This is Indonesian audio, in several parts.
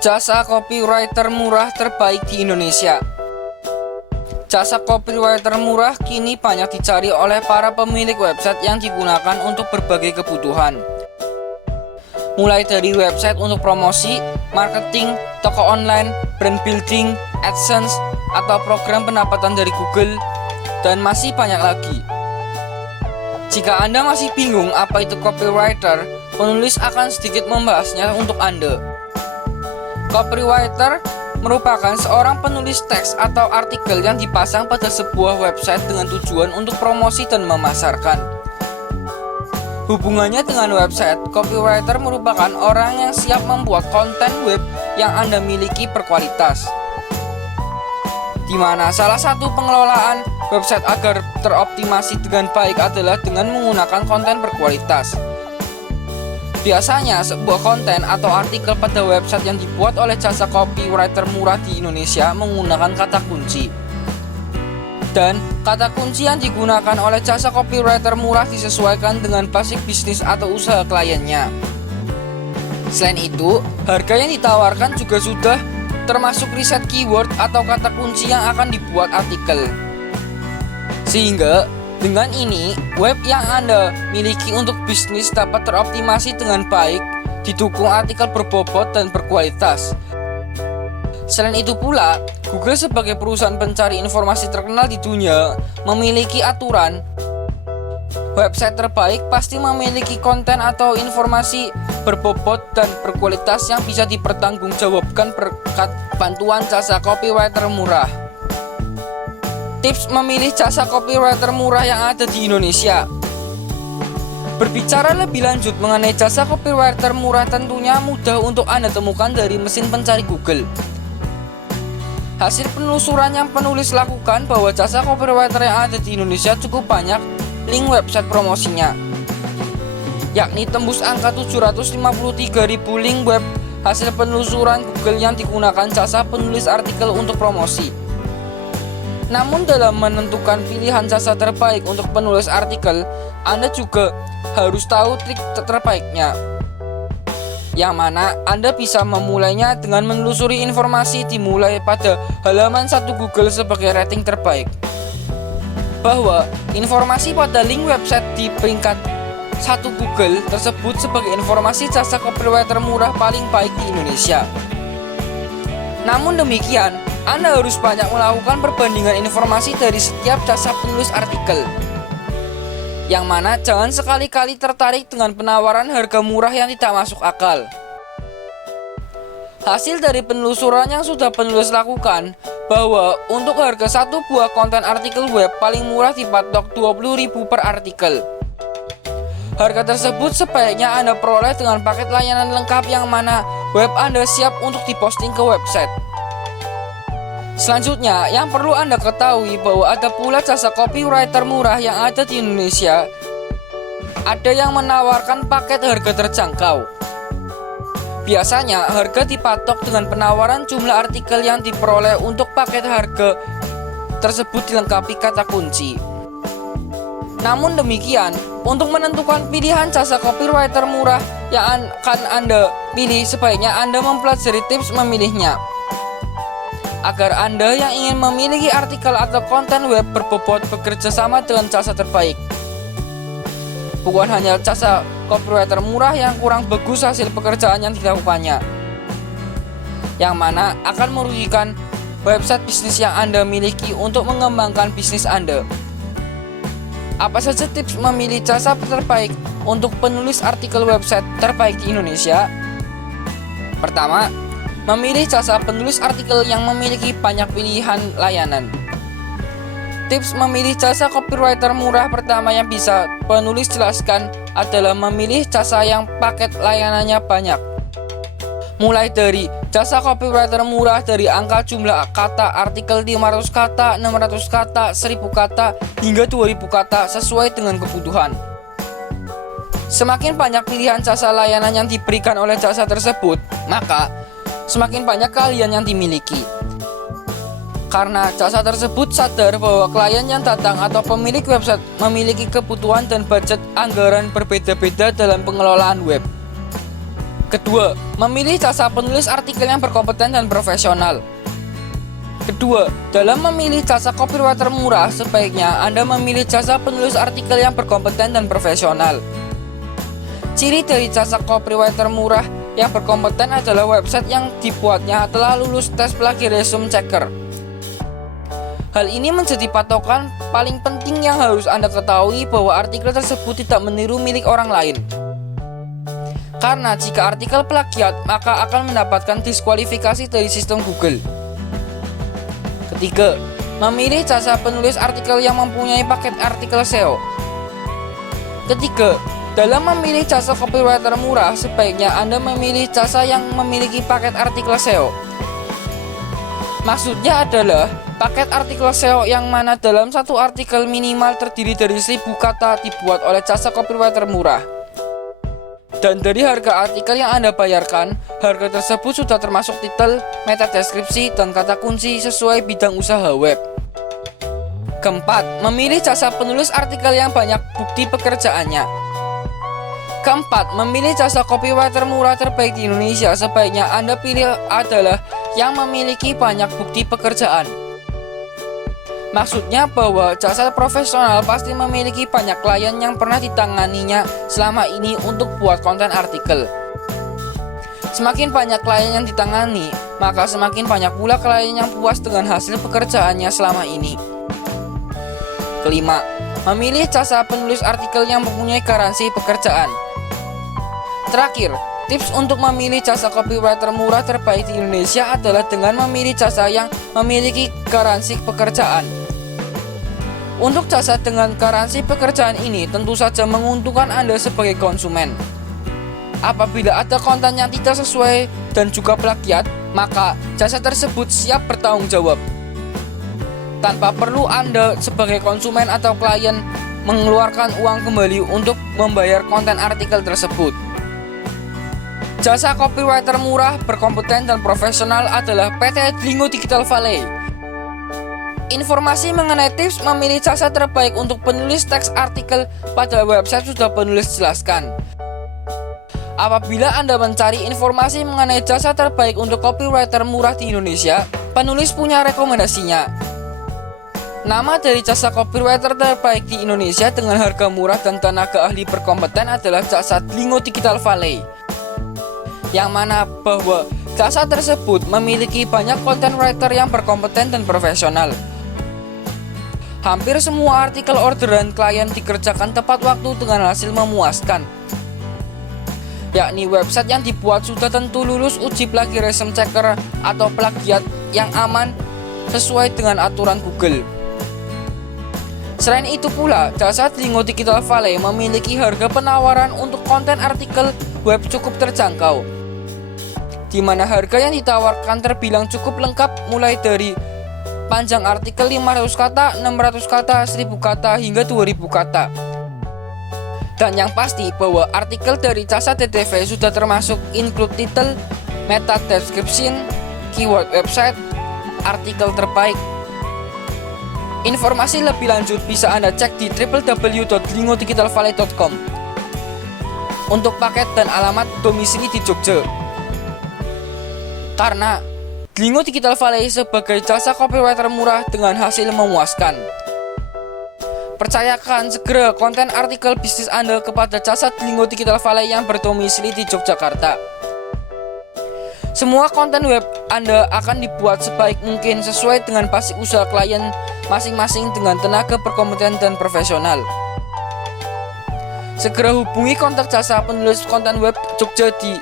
Jasa copywriter murah terbaik di Indonesia. Jasa copywriter murah kini banyak dicari oleh para pemilik website yang digunakan untuk berbagai kebutuhan. Mulai dari website untuk promosi, marketing, toko online, brand building, AdSense, atau program pendapatan dari Google, dan masih banyak lagi. Jika Anda masih bingung apa itu copywriter, penulis akan sedikit membahasnya untuk Anda. Copywriter merupakan seorang penulis teks atau artikel yang dipasang pada sebuah website dengan tujuan untuk promosi dan memasarkan. Hubungannya dengan website, copywriter merupakan orang yang siap membuat konten web yang Anda miliki berkualitas, di mana salah satu pengelolaan website agar teroptimasi dengan baik adalah dengan menggunakan konten berkualitas. Biasanya sebuah konten atau artikel pada website yang dibuat oleh jasa copywriter murah di Indonesia menggunakan kata kunci. Dan kata kunci yang digunakan oleh jasa copywriter murah disesuaikan dengan basic bisnis atau usaha kliennya. Selain itu, harga yang ditawarkan juga sudah termasuk riset keyword atau kata kunci yang akan dibuat artikel. Sehingga dengan ini, web yang Anda miliki untuk bisnis dapat teroptimasi dengan baik, didukung artikel berbobot dan berkualitas. Selain itu pula, Google sebagai perusahaan pencari informasi terkenal di dunia memiliki aturan. Website terbaik pasti memiliki konten atau informasi berbobot dan berkualitas yang bisa dipertanggungjawabkan berkat bantuan jasa copywriter murah. Tips memilih jasa copywriter murah yang ada di Indonesia. Berbicara lebih lanjut mengenai jasa copywriter murah tentunya mudah untuk Anda temukan dari mesin pencari Google. Hasil penelusuran yang penulis lakukan bahwa jasa copywriter yang ada di Indonesia cukup banyak link website promosinya, yakni tembus angka 753.000 link web hasil penelusuran Google yang digunakan jasa penulis artikel untuk promosi. Namun dalam menentukan pilihan jasa terbaik untuk penulis artikel, Anda juga harus tahu trik terbaiknya, yang mana Anda bisa memulainya dengan menelusuri informasi dimulai pada halaman 1 Google sebagai rating terbaik, bahwa informasi pada link website di peringkat 1 Google tersebut sebagai informasi jasa copywriter murah paling baik di Indonesia. Namun demikian, Anda harus banyak melakukan perbandingan informasi dari setiap jasa penulis artikel, yang mana jangan sekali-kali tertarik dengan penawaran harga murah yang tidak masuk akal. Hasil dari penelusuran yang sudah penulis lakukan bahwa untuk harga satu buah konten artikel web paling murah dipatok 20.000 per artikel. Harga tersebut sebaiknya Anda peroleh dengan paket layanan lengkap yang mana web Anda siap untuk diposting ke website. Selanjutnya, yang perlu Anda ketahui bahwa ada pula jasa copywriter murah yang ada di Indonesia. Ada yang menawarkan paket harga terjangkau. Biasanya, harga dipatok dengan penawaran jumlah artikel yang diperoleh untuk paket harga tersebut dilengkapi kata kunci. Namun demikian, untuk menentukan pilihan jasa copywriter murah yang akan Anda pilih, sebaiknya Anda mempelajari tips memilihnya, agar Anda yang ingin memiliki artikel atau konten web berbobot bekerja sama dengan jasa terbaik. Bukan hanya jasa copywriter murah yang kurang bagus hasil pekerjaan yang dilakukannya, yang mana akan merugikan website bisnis yang Anda miliki untuk mengembangkan bisnis Anda. Apa saja tips memilih jasa terbaik untuk penulis artikel website terbaik di Indonesia? Pertama, memilih jasa penulis artikel yang memiliki banyak pilihan layanan. Tips memilih jasa copywriter murah pertama yang bisa penulis jelaskan adalah memilih jasa yang paket layanannya banyak. Mulai dari jasa copywriter murah dari angka jumlah kata artikel 500 kata, 600 kata, 1000 kata, hingga 2000 kata sesuai dengan kebutuhan. Semakin banyak pilihan jasa layanan yang diberikan oleh jasa tersebut, maka semakin banyak klien yang dimiliki. Karena jasa tersebut sadar bahwa klien yang datang atau pemilik website memiliki kebutuhan dan budget anggaran berbeda-beda dalam pengelolaan web. Kedua, memilih jasa penulis artikel yang berkompeten dan profesional. Kedua, dalam memilih jasa copywriter murah, sebaiknya Anda memilih jasa penulis artikel yang berkompeten dan profesional. Ciri dari jasa copywriter murah yang berkompeten adalah website yang dibuatnya telah lulus tes plagiarism checker. Hal ini menjadi patokan paling penting yang harus Anda ketahui, bahwa artikel tersebut tidak meniru milik orang lain. Karena jika artikel plagiat, maka akan mendapatkan diskualifikasi dari sistem Google. Ketiga, memilih jasa penulis artikel yang mempunyai paket artikel SEO. Ketiga, dalam memilih jasa copywriter murah, sebaiknya Anda memilih jasa yang memiliki paket artikel SEO. Maksudnya adalah paket artikel SEO yang mana dalam satu artikel minimal terdiri dari 1000 kata dibuat oleh jasa copywriter murah. Dan dari harga artikel yang Anda bayarkan, harga tersebut sudah termasuk titel, meta deskripsi, dan kata kunci sesuai bidang usaha web. Keempat, memilih jasa penulis artikel yang banyak bukti pekerjaannya. Keempat, memilih jasa copywriter murah terbaik di Indonesia, sebaiknya Anda pilih adalah yang memiliki banyak bukti pekerjaan. Maksudnya bahwa jasa profesional pasti memiliki banyak klien yang pernah ditanganinya selama ini untuk buat konten artikel. Semakin banyak klien yang ditangani, maka semakin banyak pula klien yang puas dengan hasil pekerjaannya selama ini. Kelima, memilih jasa penulis artikel yang mempunyai garansi pekerjaan. Terakhir, tips untuk memilih jasa copywriter murah terbaik di Indonesia adalah dengan memilih jasa yang memiliki garansi pekerjaan. Untuk jasa dengan garansi pekerjaan ini tentu saja menguntungkan Anda sebagai konsumen. Apabila ada konten yang tidak sesuai dan juga plagiat, maka jasa tersebut siap bertanggung jawab. Tanpa perlu Anda sebagai konsumen atau klien mengeluarkan uang kembali untuk membayar konten artikel tersebut. Jasa copywriter murah, berkompeten dan profesional adalah PT Dlingo Digital Valley. Informasi mengenai tips memilih jasa terbaik untuk penulis teks artikel pada website sudah penulis jelaskan. Apabila Anda mencari informasi mengenai jasa terbaik untuk copywriter murah di Indonesia, penulis punya rekomendasinya. Nama dari jasa copywriter terbaik di Indonesia dengan harga murah dan tenaga ahli berkompeten adalah jasa Dlingo Digital Valley. Yang mana bahwa jasa tersebut memiliki banyak content writer yang berkompeten dan profesional. Hampir semua artikel orderan klien dikerjakan tepat waktu dengan hasil memuaskan. Yakni website yang dibuat sudah tentu lulus uji plagiarism checker atau plagiat yang aman sesuai dengan aturan Google. Selain itu pula, jasa Dlingo Digital Valley memiliki harga penawaran untuk konten artikel web cukup terjangkau, di mana harga yang ditawarkan terbilang cukup lengkap, mulai dari panjang artikel 500 kata, 600 kata, 1000 kata, hingga 2000 kata. Dan yang pasti bahwa artikel dari jasa DTV sudah termasuk include title, meta description, keyword website, artikel terbaik. Informasi lebih lanjut bisa Anda cek di www.dlingodigitalvalley.com untuk paket dan alamat domisili di Jogja. Karena Dlingo Digital Valley sebagai jasa copywriter murah dengan hasil memuaskan. Percayakan segera konten artikel bisnis Anda kepada jasa Dlingo Digital Valley yang berdomisili di Yogyakarta. Semua konten web Anda akan dibuat sebaik mungkin sesuai dengan basic usaha klien masing-masing dengan tenaga berkompeten dan profesional. Segera hubungi kontak jasa penulis konten web Jogja di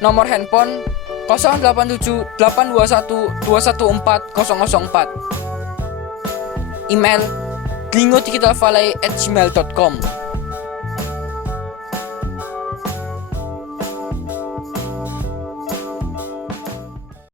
nomor handphone 087 821 214 004, email dlingodigitalvalley@gmail.com.